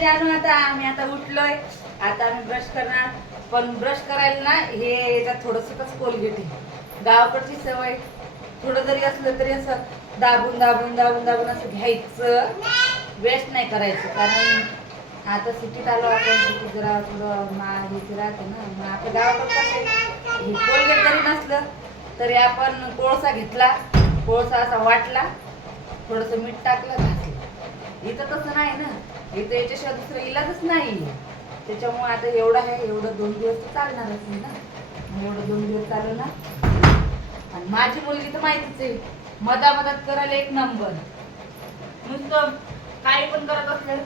जानू आता आम्ही आता उठलोय. आता आम्ही ब्रश करणार. पण ब्रश करायला ना हे याच्यात थोडंसं कोलगेट. आहे गावाकडची सवय. थोडं जरी असलं तरी असं दाबून दाबून दाबून दाबून असं घ्यायचं. वेस्ट नाही करायचं. कारण आता सिटीत आलो आपण सिटीत जरा थोडं मा हे राहते ना. मग आपल्या गावाकडे कसं हे कोलगेट जरी नसलं तरी आपण कोळसा घेतला. कोळसा असा वाटला. थोडंसं मीठ टाकलं घातलं. इथं तसं नाही ना. इथं याच्याशिवाय दुसरं इलाजच नाही त्याच्यामुळे आता एवढं आहे एवढं दोन दिवस तर चालणारच नाही ना. एवढं दोन दिवस चालू ना. आणि माझी मुलगी तर माहितीच आहे मधा मधात करायला एक नंबर. नुसतं काही पण करत असलं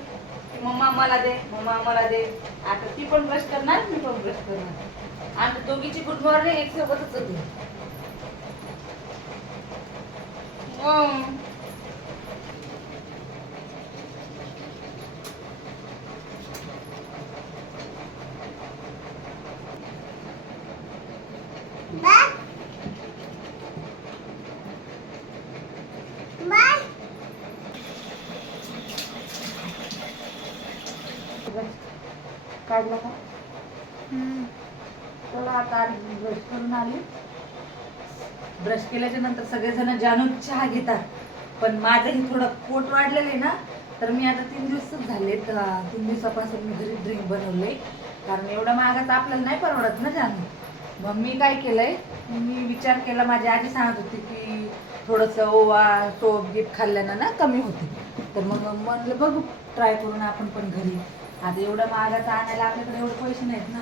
की मम्मा मला दे मम्मा मला दे. आता ती पण ब्रश करणार मी पण ब्रश करणार. आणि दोघीची गुड मॉर्निंग एक सोबतच होती हम्म. काढलं का? चला आता ब्रश करून आली. ब्रश केल्याच्यानंतर सगळेजण जानून चहा घेतात. पण माझंही थोडं पोट वाढलेलं आहे ना तर मी आता तीन दिवसच झाले. तर तीन दिवसापासून मी घरी ड्रिंक बनवले. कारण एवढा महागाचा आपल्याला नाही परवडत ना जानू? मग मी काय केलंय मी विचार केला. माझी आजी सांगत होती की थोडंसं ओवा सोप गिप खाल्ल्यानं ना कमी होते. तर मग म्हणलं बघू ट्राय करून आपण पण घरी आता एवढं महागाचं आणायला आपल्याकडे एवढे पैसे नाहीत ना.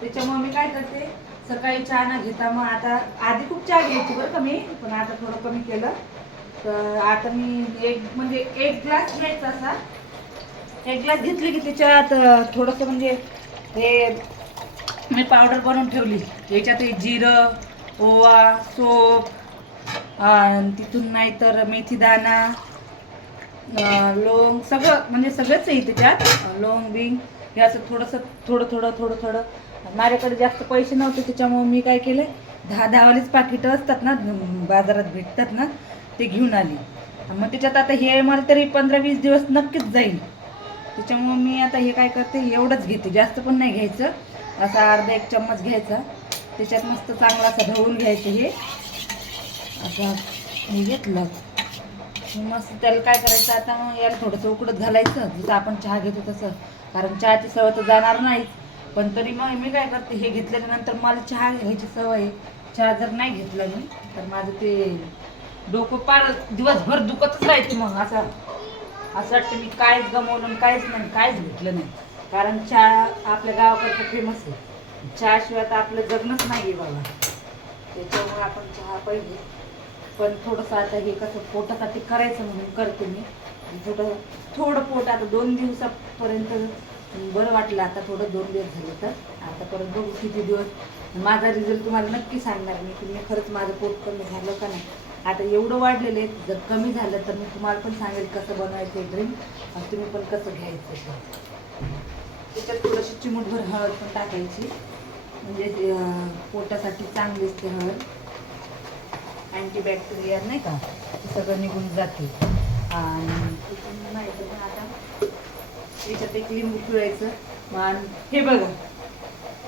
त्याच्यामुळे मी काय करते सकाळी चहा न घेता मग आता आधी खूप चहा घ्यायची बरं का मी पण आता थोडं कमी केलं. तर आता मी एक म्हणजे एक ग्लास घ्यायचा असा. एक ग्लास घेतली की त्याच्यात थोडंसं म्हणजे हे मी पावडर बनवून ठेवली. याच्यात हे जिरं ओवा सोप तिथून नाहीतर मेथीदाणा लोंग सगळं म्हणजे सगळंच आहे त्याच्यात लोंग बिंग हे असं थोडंसं थोडं थोडं थोडं थोडं. माझ्याकडे जास्त पैसे नव्हते त्याच्यामुळे मी काय केलं दहा दहावालीच पाकिटं असतात ना बाजारात भेटतात ना ते घेऊन आली. मग त्याच्यात आता हे मला तरी पंधरा वीस दिवस नक्कीच जाईल. त्याच्यामुळं मी आता हे काय करते एवढंच घेते. जास्त पण नाही घ्यायचं. असा अर्धा एक चम्मच घ्यायचा. त्याच्यात मस्त चांगला असा ढवून घ्यायचं हे. असं हे घेतलं. मस्त त्याला काय करायचं आता मग याला थोडंसं उकडत घालायचं. जसं आपण चहा घेतो तसं. कारण चहाची सवय तर जाणार नाहीच. पण तरी मग मी काय करते हे घेतल्यानंतर मला चहा घ्यायची सवय आहे. चहा जर नाही घेतला मी तर माझं ते डोकं पार दिवसभर दुखतच राहायचं मग. असं असं वाटतं मी कायच गमवलं आणि काहीच नाही काहीच घेतलं नाही. कारण चहा आपल्या गावाकडचं फेमस आहे. चहाशिवाय तर आपलं जगणंच नाही आहे बाबा. त्याच्यामुळे आपण चहा पाहिजे. पण थोडंसं आता हे कसं पोटासाठी करायचं म्हणून करते मी. थोडं थोडं पोट आता दोन दिवसापर्यंत बरं वाटलं आता थोडं दोन दिवस झाले तर. आता परत बघू किती दिवस. माझा रिझल्ट तुम्हाला नक्की सांगणार मी की मी खरंच माझं पोट कमी झालं का नाही. आता एवढं वाढलेलं आहे जर कमी झालं तर मी तुम्हाला पण सांगेल कसं बनवायचं ड्रिंक आणि तुम्ही पण कसं घ्यायचं त्याच्यात थोडीशी चिमूटभर हळद पण टाकायची. म्हणजे ते, पोटासाठी चांगली असते हळद. अँटीबॅक्टेरिया नाही का? ते सगळं निघून जाते. आणि त्याच्यामुळे आता त्याच्यात एक लिंबू पिळायचं. आणि हे बघा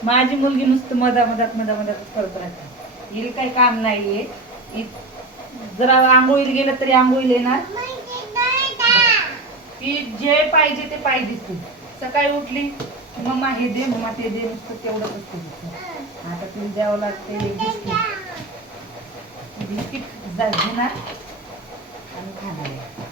माझी मुलगी नुसतं मधा मधात मधा मधात करत राहते. हिला काही काम नाहीये. जरा आंघोळीला गेलं तरी आंघोळीला येणार. ती जे पाहिजे ते पाहिजे ती. सकाळी उठली मम्मा हे दे मम्मा ते दे नुसतं तेवढंच असते आता तिला द्यावं लागते बिस्किट बिस्किट जा- घेणार आणि खाणार आहे.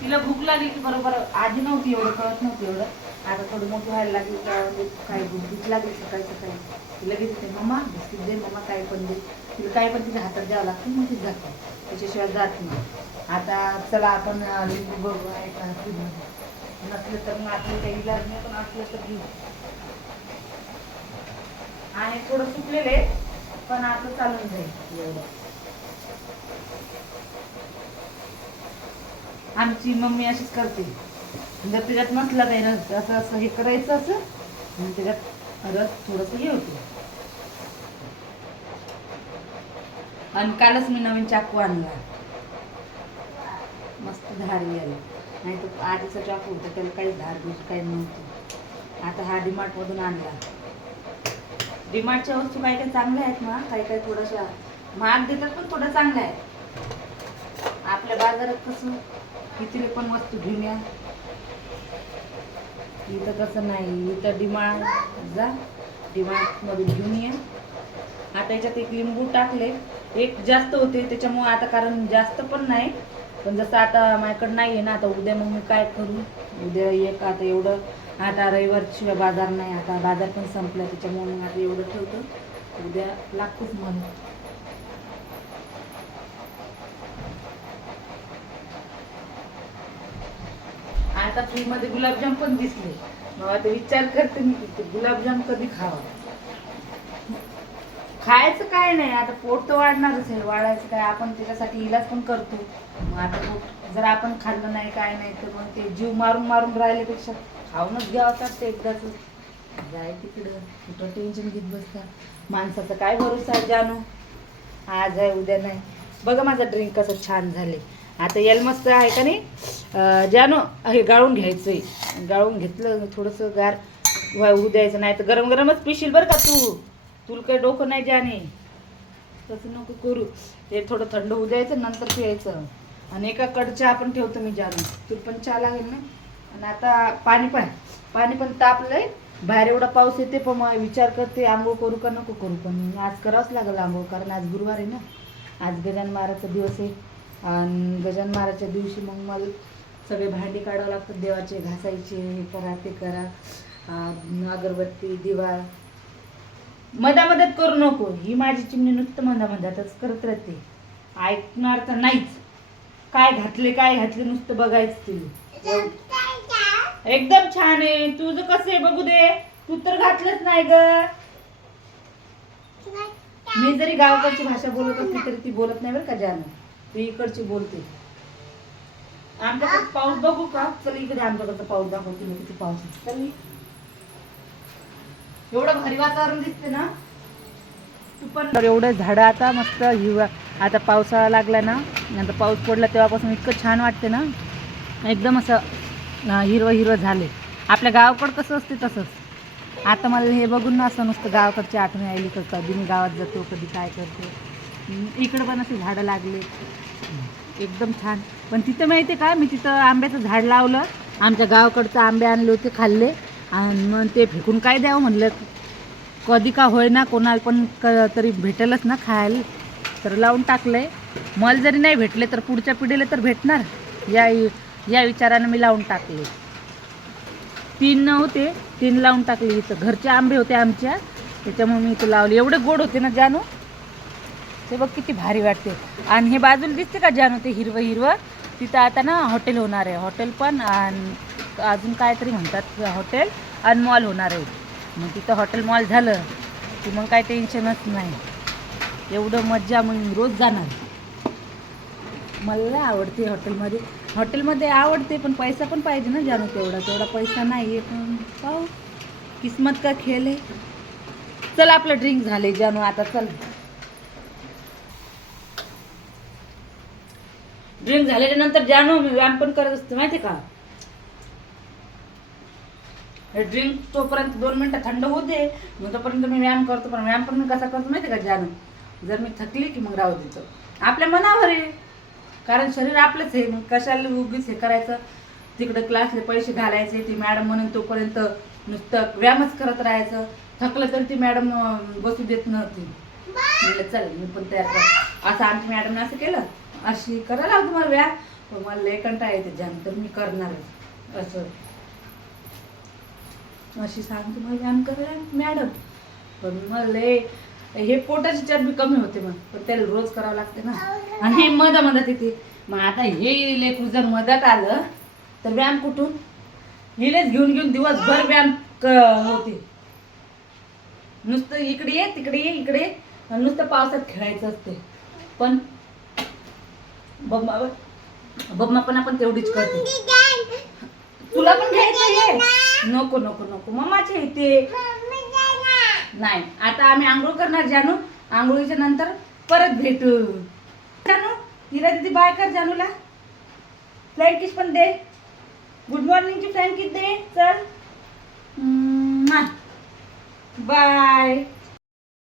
तिला भूक लागली की बरोबर आधी नव्हती एवढं कळत नव्हती एवढं. आता थोडी मोठी व्हायला लागली का म्हणजे काय भूक भूक लागली सकाळी सकाळी. तिला घेते मम्मा बिस्किट दे मम्मा काय पण दे. तिला काय पण तिच्या हातात द्यावं लागतं मग ती जाते. त्याच्याशिवाय जात नाही. आता चला आपण लिंबू बघू आहे का? नसलं तर मग आपलं काही इलाज नाही पण असलं तर घेऊ. आणि थोडं सुकलेले पण आता चालून जाईल एवढं. आमची मम्मी अशीच करते. जर त्याच्यात नसला काही रस असं असं हे करायचं असं आणि त्याच्यात रस थोडस हे होते. आणि कालच मी नवीन चाकू आणला. मस्त धार यायला. नाही तर आधीचा चाकू होता त्याला काही धार बीट काही नव्हती. आता हा डिमार्टमधून आणला. डिमार्टच्या वस्तू काही काही चांगल्या आहेत ना काही काही थोड्याशा महाग देतात पण थोड्या चांगल्या आहेत. आपल्या बाजारात कसं कितीला पण वस्तू घेऊन या. इथं कसं नाही इथं डिमार्ट जा डिमार्टमधून घेऊन या. आता याच्यात एक लिंबू टाकले एक जास्त होते त्याच्यामुळे आता कारण जास्त पण नाही. पण जसं आता माझ्याकडं नाही आहे ना आता उद्या मग मी काय करू? उद्या एक आता एवढं आता रविवारशिवाय बाजार नाही आता बाजार पण संपला त्याच्यामुळे मग आता एवढं ठेवतो. उद्या लागतोच म्हणून आता फ्रीमध्ये गुलाबजाम पण दिसले. मग आता विचार करते मी की ते गुलाबजाम कधी खावा? खायचं काय नाही आता पोट तर वाढणारच आहे वाढायचं काय आपण त्याच्यासाठी इलाज पण करतो. मग आता पोट जर आपण खाल्लं नाही काय नाही तर मग ते जीव मारून मारून राहिल्यापेक्षा खाऊनच घ्यावं वाटतं एकदाच. जाय तिकडं कुठं टेन्शन घेत बसता. माणसाचं काय भरोसा आहे जानू? आज आहे उद्या नाही. बघा माझा ड्रिंक कसं छान झाले आता याला मस्त आहे का नाही? जानो जानू हे गाळून घ्यायचंय. गाळून घेतलं थोडंसं गार. होऊ द्यायचं नाही तर गरम गरमच पिशील बरं का तू? तुला काही डोकं नाही जाणे. तसं नको करू. ते थोडं थंड होऊ द्यायचं नंतर प्यायचं. आणि एका कड चहा पण ठेवतो मी जाणून तुला पण चहा लागेल ना? आणि आता पाणी पण पाणी पण तापलंय. बाहेर एवढा पाऊस येते पण मग विचार करते आंघोळ करू का नको करू? पण आज करावंच लागेल आंघोळ कारण आज गुरुवार आहे ना? आज गजान महाराजचा दिवस आहे. आणि गजान महाराजच्या दिवशी मग मला सगळे भांडी काढावं लागतात देवाचे घासायचे हे करा ते करा. अगरबत्ती दिवा मधामधात करू नको. ही माझी चिमणी नुसतं मधामध्यातच करत राहते. ऐकणार तर नाहीच. काय घातले काय घातले नुसतं बघायचं तिला. एकदम छान आहे. तुझं कसं आहे बघू दे. तू तर घातलंच नाही ग. मी जरी गावाकडची भाषा बोलत असली तरी ती बोलत नाही बरं का जानू. ती इकडची बोलते. आमच्याकडे पाऊस बघू का? चल इकडे आमच्याकडचा पाऊस दाखवते मी किती पाऊस. चल. एवढं भारी वातावरण दिसते ना. तू पण एवढं झाडं आता मस्त हिवा आता पावसाळा लागला ना नंतर पाऊस पडला तेव्हापासून इतकं छान वाटते ना. एकदम असं हिरवं हिरवं झाले आपल्या गावाकडं कसं असते तसंच. आता मला हे बघून ना असं नुसतं गावाकडची आठवण यायली तर कधी मी गावात जातो कधी काय करतो. इकडं पण असे झाडं लागले. एकदम छान. पण तिथं माहिती का मी तिथं आंब्याचं झाड लावलं. आमच्या गावाकडचं आंबे आणले होते खाल्ले. आणि मग ते फेकून काय द्यावं म्हणलं. कधी का होय ना कोणाला पण क तरी भेटेलच ना खायला. तर लावून टाकलंय. मला जरी नाही भेटले तर पुढच्या पिढीला तर भेटणार. या या विचारानं मी लावून टाकले. तीन होते तीन लावून टाकले इथं. घरचे आंबे होते आमच्या. त्याच्यामुळे मी इथं लावले. एवढे गोड होते ना जानू? ते बघ किती भारी वाटते. आणि हे बाजूला दिसते का जानू ते हिरवं हिरवं? तिथं आता ना हॉटेल होणार आहे. हॉटेल पण आणि अजून काहीतरी म्हणतात हॉटेल आणि मॉल होणार आहे. मग तिथं हॉटेल मॉल झालं की मग काही टेन्शनच नाही. एवढं मज्जा मग रोज जाणार. मला आवडते हॉटेलमध्ये. हॉटेलमध्ये आवडते पण पैसा पण पाहिजे ना जानू तेवढा. तेवढा पैसा नाही आहे पण पाहू. किस्मत का खेळ आहे? चल आपलं ड्रिंक झाले जानू आता चल. ड्रिंक झाल्याच्यानंतर जानू मी व्यायाम पण करत असते माहिती का? हे ड्रिंक तोपर्यंत दोन मिनटं थंड होते मग तोपर्यंत मी व्यायाम करतो पण व्यायाम पण मी कसा करतो माहिती का जानू? जर मी थकली की मग राहू देतो. आपल्या मनावर आहे. कारण शरीर आपलंच आहे. मग कशाला उगीच हे करायचं? तिकडं क्लासले पैसे घालायचे. ती मॅडम म्हणून तोपर्यंत नुसतं व्यायामच करत राहायचं. थकलं तर ती मॅडम बसू देत नव्हती. म्हणलं चल मी पण तयार कर. असं आमच्या मॅडमने असं केलं. अशी करायला लावतो तुम्हाला व्यायाम. पण मला लय कंटाळा येते. जाम तर मी करणारच असं. अशी सांगते मला व्यायाम करायला मॅडम पण मला लय हे पोटाची चरबी कमी होते मग पण त्याला रोज करावं लागते ना. आणि हे मधा मधात येते. मग आता हे लेकरू जर मधात आलं तर व्यायाम कुठून? हिलेच घेऊन घेऊन दिवसभर व्यायाम होते. नुसतं इकडे ये तिकडे ये इकडे नुसतं पावसात खेळायचं असते. पण बम्मा बम्मा पण आपण तेवढीच करते. तुला पण घ्यायचं नको नको नको. मम्माचे इथे नाही. आता आम्ही आंघोळ करणार जानू. आंघोळीच्या नंतर परत भेटू. जानू हिरा दिदी बाय कर जानूला. फ्लँकिश पण दे. गुड मॉर्निंगची फ्लँकिश दे. चल. बाय